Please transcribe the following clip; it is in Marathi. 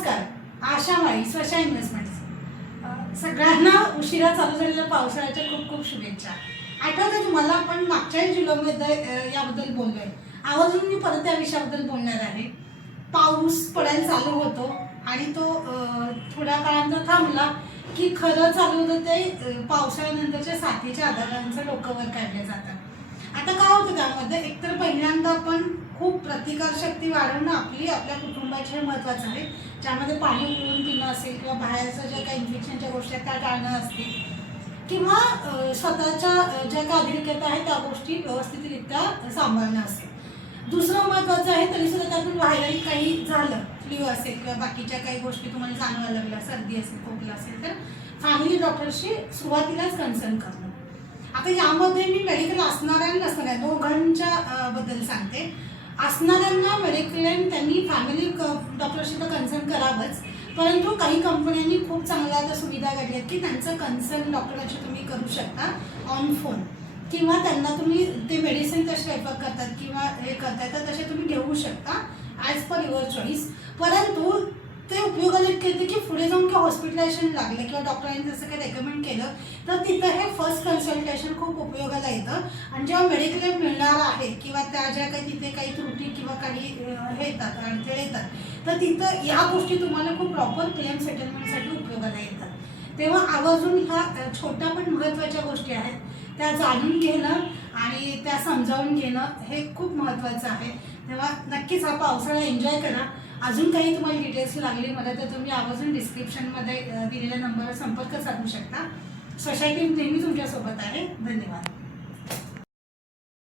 नमस्कार. आशामाई स्वशा इन्व्हेस्टमेंट्स सगळ्यांना उशिरा चालू झालेल्या पावसाळ्याच्या खूप खूप शुभेच्छा. आठवतं तुम्हाला आपण मागच्या जुलैमध्ये याबद्दल बोललोय. आवर्जून मी परत त्या विषयाबद्दल बोलणार आहे. पाऊस पडायला चालू होतो आणि तो थोड्या काळानंतर थांबला की खरं चालू होतं ते पावसाळ्यानंतरच्या साथीच्या आजारांचं डोकं वर काढलं जातं. आता काय होतं त्यामध्ये, एकतर पहिल्यांदा आपण खूप प्रतिकारशक्ती वाढवणं आपल्या कुटुंबाचे महत्त्वाचं आहे, ज्यामध्ये पाणी उकळून पिणं असेल किंवा बाहेरचं ज्या काही इन्फेक्शनच्या गोष्टी आहेत त्या टाळणं असतील किंवा स्वतःच्या ज्या काही अभिरुचिता आहेत त्या गोष्टी व्यवस्थितरित्या सांभाळणं असेल. दुसरं महत्त्वाचं आहे, तरीसुद्धा त्यातून व्हायरल काही झालं, फ्ल्यू असेल किंवा बाकीच्या काही गोष्टी तुम्हाला जाणवायला लागल्या, सर्दी असेल, खोकला असेल, तर फॅमिली डॉक्टरशी सुरुवातीलाच कन्सल्ट करणं. आता यामध्ये मी मेडिकल असणाऱ्या आणि नसणाऱ्या दोघांच्या बद्दल सांगते. असणाऱ्यांना मेडिक्लेम त्यांनी फॅमिली डॉक्टरशी तर कन्सल्ट करावंच, परंतु काही कंपन्यांनी खूप चांगल्या आता सुविधा काढल्या आहेत की त्यांचं कन्सल्ट डॉक्टरांशी तुम्ही करू शकता ऑन फोन, किंवा त्यांना तुम्ही ते मेडिसिन कसे रेफर करतात किंवा हे करताय तर तसे तुम्ही घेऊ शकता ॲज पर युअर चॉईस. परंतु ते उपयोगाला येते की पुढे जाऊन किंवा हॉस्पिटलायझेशन लागलं किंवा डॉक्टरांनी जसं काही रेकमेंड केलं तर तिथं हे फर्स्ट कन्सल्टेशन खूप उपयोगाला येतं. आणि जेव्हा मेडिक्लेम मिळणार आहे किंवा त्या ज्या काही तिथे काही त्रुटी किंवा काही हे येतात, अडथळे येतात, तर तिथं या गोष्टी तुम्हाला खूप प्रॉपर क्लेम सेटलमेंटसाठी उपयोगाला येतात. तेव्हा आवर्जून ह्या छोट्या पण महत्त्वाच्या गोष्टी आहेत त्या जाणून घेणं आणि त्या समजावून घेणं हे खूप महत्त्वाचं आहे. तेव्हा नक्कीच हा पावसाळा एन्जॉय करा. अजून काही तुम्हाला डिटेल्स लागली मला तर तुम्ही आवर्जून डिस्क्रिप्शनमध्ये दिलेल्या नंबरवर संपर्क साधू शकता. सोसायटी नेहमी तुमच्यासोबत आहे. धन्यवाद.